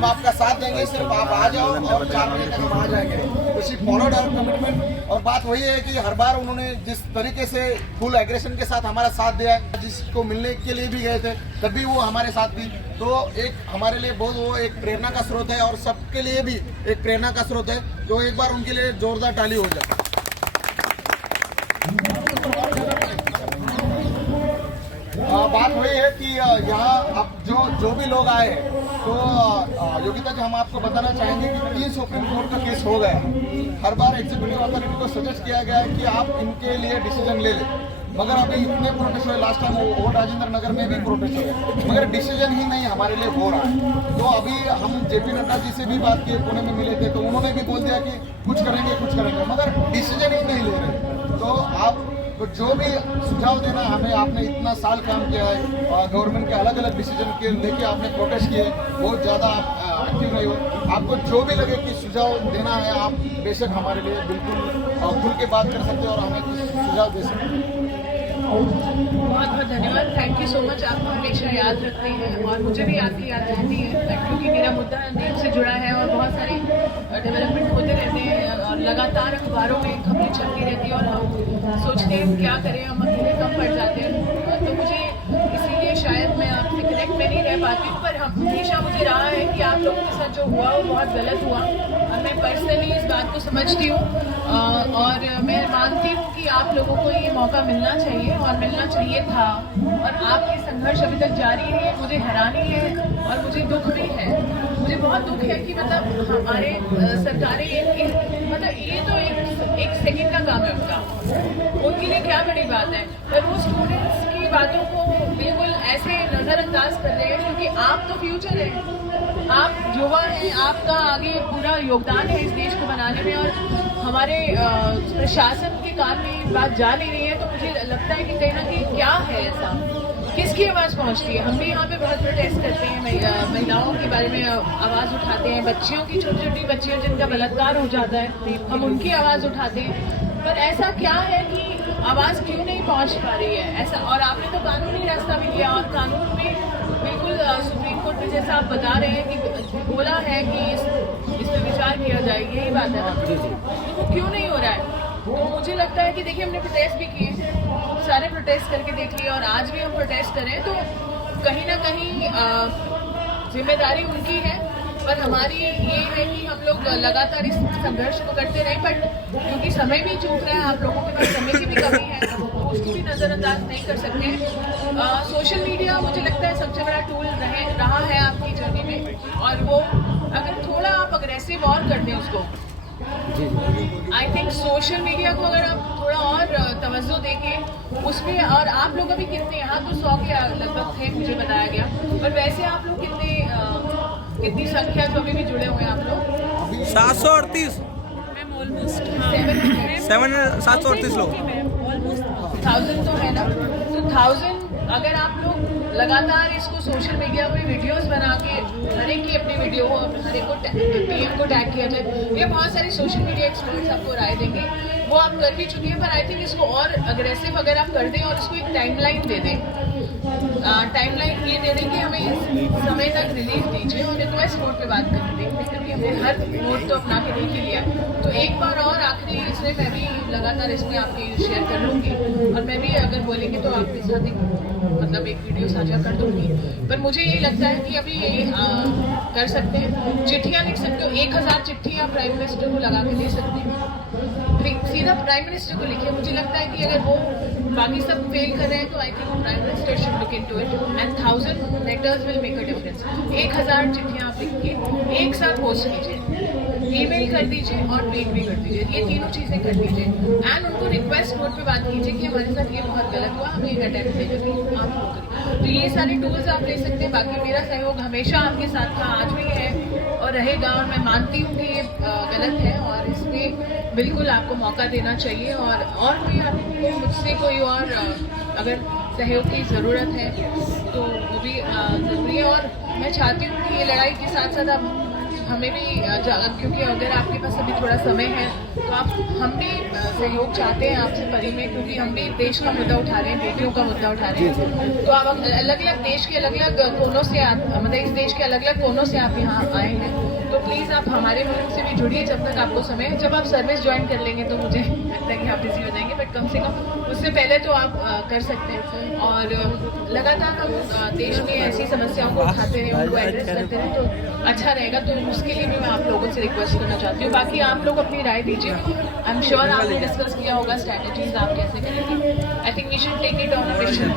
हम आपका साथ देंगे, सिर्फ आप आ जाओ और 4 बजे तक हम आ जाएंगे। तो शी फॉलोड आवर कमिटमेंट। और बात वही है कि हर बार उन्होंने जिस तरीके से फुल एग्रेशन के साथ हमारा साथ दिया, जिसको मिलने के लिए भी गए थे तभी वो हमारे साथ थी, तो एक हमारे लिए बहुत वो एक प्रेरणा का स्रोत है और सबके लिए भी एक प्रेरणा का स्रोत है। तो एक बार उनके लिए जोरदार ताली हो जाए। बात वही है कि यहाँ अब जो भी लोग आए तो योगिता जी, हम आपको बताना चाहेंगे कि 3 सुप्रीम कोर्ट का केस हो गया। हर बार एग्जीक्यूटिव अथॉरिटी को सजेस्ट किया गया है कि आप इनके लिए डिसीजन ले लें, मगर अभी इतने प्रोटेस्ट हुए, लास्ट टाइम वो राजेंद्र नगर में भी प्रोटेस्ट हुए, मगर डिसीजन ही नहीं हमारे लिए हो रहा है। तो अभी हम जेपी नड्डा जी से भी बात किए, पुणे में मिले थे, तो उन्होंने भी बोल दिया कि कुछ करेंगे, मगर डिसीजन ही नहीं ले रहे। तो आप तो जो भी सुझाव देना हमें, आपने इतना साल काम किया है गवर्नमेंट के अलग अलग डिसीजन के लेके आपने प्रोटेस्ट किए, बहुत ज़्यादा आप एक्टिव रहे हो, आपको जो भी लगे कि सुझाव देना है आप बेशक हमारे लिए बिल्कुल खुल के बात कर सकते हैं और हमें कुछ सुझाव दे सकते हैं। बहुत बहुत धन्यवाद, थैंक यू सो मच। आप हमेशा याद रखते हैं और मुझे भी आपकी याद रहती है, क्योंकि मेरा मुद्दा नीम से जुड़ा है और बहुत सारे डेवलपमेंट होते रहते हैं और लगातार अखबारों में खबरें चलती रहती है और हम सोचते हैं क्या करें, हम अकेले कम पड़ जाते हैं। तो मुझे इसीलिए शायद मैं आपसे कनेक्ट में नहीं रह पाती हूँ, पर हमेशा मुझे रहा है कि आप लोगों के साथ जो हुआ वो बहुत गलत हुआ और मैं पर्सनली इस बात को समझती हूँ और मैं मानती हूँ कि आप लोगों को ये मौका मिलना चाहिए और मिलना चाहिए था, और आपकी संघर्ष अभी तक जारी है। मुझे हैरानी है और मुझे दुख भी है, मुझे बहुत दुख है कि मतलब हमारे सरकारें मतलब ये तो एक सेकंड का काम है उनके लिए क्या बड़ी बात है, पर वो स्टूडेंट्स की बातों को बिल्कुल ऐसे नज़रअंदाज कर रहे हैं, क्योंकि आप तो फ्यूचर है, आप युवा हैं, आपका आगे पूरा योगदान है इस देश को बनाने में, और हमारे प्रशासन के कान में बात जा नहीं रही है। तो मुझे लगता है कि कहीं ना कहीं क्या है ऐसा, किसकी आवाज़ पहुंचती है। हम भी यहाँ पे बहुत प्रोटेस्ट करते हैं, महिलाओं के बारे में आवाज़ उठाते हैं, बच्चियों की, छोटी छोटी बच्चियों जिनका बलात्कार हो जाता है, हम उनकी आवाज़ उठाते हैं, पर ऐसा क्या है कि आवाज़ क्यों नहीं पहुंच पा रही है ऐसा। और आपने तो कानूनी रास्ता भी लिया और कानून में बिल्कुल सुप्रीम कोर्ट में जैसा आप बता रहे हैं कि बोला है कि इस पर विचार किया जाए, यही बात है ना, तो क्यों नहीं हो रहा है। तो मुझे लगता है कि देखिए, हमने प्रोटेस्ट भी किए, सारे प्रोटेस्ट करके देख लिए और आज भी हम प्रोटेस्ट करें, तो कहीं ना कहीं जिम्मेदारी उनकी है, पर हमारी ये है कि हम लोग लगातार इस संघर्ष को करते रहें। बट क्योंकि समय भी चूक रहा है, आप लोगों के पास समय की भी कमी है, तो उसको भी नज़रअंदाज नहीं कर सकते। सोशल मीडिया मुझे लगता है सबसे बड़ा टूल रहा है आपकी जर्नी में, और वो अगर थोड़ा आप अग्रेसिव और कर दें उसको, आई थिंक सोशल मीडिया को अगर आप थोड़ा और तवज्जो देके उस पर, और आप लोग अभी कितने, यहाँ तो 100 के लगभग थे मुझे बताया गया, पर वैसे आप लोग कितनी संख्या जो अभी भी जुड़े हुए हैं आप लोग? 738 738 लोग, 1000 तो है ना। तो 1000 अगर आप लोग लगातार इसको सोशल मीडिया पे वीडियोस बना के, हर एक की अपनी वीडियो हो, हर एक को पीएम को टैग किया जाए, ये बहुत सारी सोशल मीडिया एक्सपर्ट्स आपको राय देंगे, वो आप कर भी चुके हैं, पर आई थिंक इसको और अग्रेसिव अगर आप कर दें और इसको एक टाइमलाइन दे दें, टाइमलाइन ये दे दें कि हमें इस समय तक रिलीफ दीजिए और रिक्वेस्ट मोड पे बात करके देखें, क्योंकि हमने हर मोड तो अपना के देख ही लिया। तो एक बार और आखिरी, इसमें मैं भी लगातार इसमें आपकी शेयर कर लूँगी और मैं भी अगर बोलेंगे तो आपके साथ एक वीडियो साझा कर दूँगी। पर मुझे ये लगता है कि अभी ये कर सकते हैं, चिट्ठियाँ लिख सकते हो, 1000 चिट्ठियाँ प्राइम मिनिस्टर को लगा के दे सकते हैं, सीधा प्राइम मिनिस्टर को लिखिए। मुझे लगता है कि अगर वो बाकी सब फेल कर रहे हैं तो I think prime minister should look into it and 1000 letters will make a difference. 1000 चिट्ठियाँ आप लिख के एक साथ पोस्ट कीजिए, ईमेल कर दीजिए और ट्वीट भी कर दीजिए, ये तीनों चीज़ें कर दीजिए एंड उनको रिक्वेस्ट मोड पे बात कीजिए कि हमारे साथ ये बहुत गलत हुआ, हमें एक अटेम्प्ट नहीं करिए, आप वो करिए। तो ये सारे टूल्स आप ले सकते हैं। बाकी मेरा सहयोग हमेशा आपके साथ था, आज भी है और रहेगा, और मैं मानती हूँ कि ये गलत है और इसमें बिल्कुल आपको मौका देना चाहिए। और कोई आपको मुझसे कोई और अगर सहयोग की ज़रूरत है तो वो भी ज़रूरी है। और मैं चाहती हूँ कि ये लड़ाई के साथ साथ आप हमें भी क्योंकि अगर आपके पास अभी थोड़ा समय है तो हम भी सहयोग चाहते हैं आपसे परी में, क्योंकि हम भी देश का मुद्दा उठा रहे हैं, बेटियों का मुद्दा उठा रहे हैं। तो आप अलग अलग देश के अलग अलग कोनों से मतलब इस देश के अलग अलग कोनों से आप यहाँ आए हैं, तो प्लीज़ आप हमारे मुल्क से भी जुड़िए जब तक आपको समय है। जब आप सर्विस ज्वाइन कर लेंगे तो मुझे लगता है कि आप बिजी हो जाएंगे, बट कम से कम उससे पहले तो आप कर सकते हैं। और लगातार हम देश में ऐसी समस्याओं को उठाते रहे, उनको एड्रेस करते रहे तो अच्छा रहेगा। तो उसके लिए भी मैं आप लोगों से रिक्वेस्ट करना चाहती हूँ। बाकी आप लोग अपनी राय दीजिए। आई एम श्योर आपने डिस्कस किया होगा स्ट्रैटेजीज आप कैसे करेंगे। I think we should take it on a mission.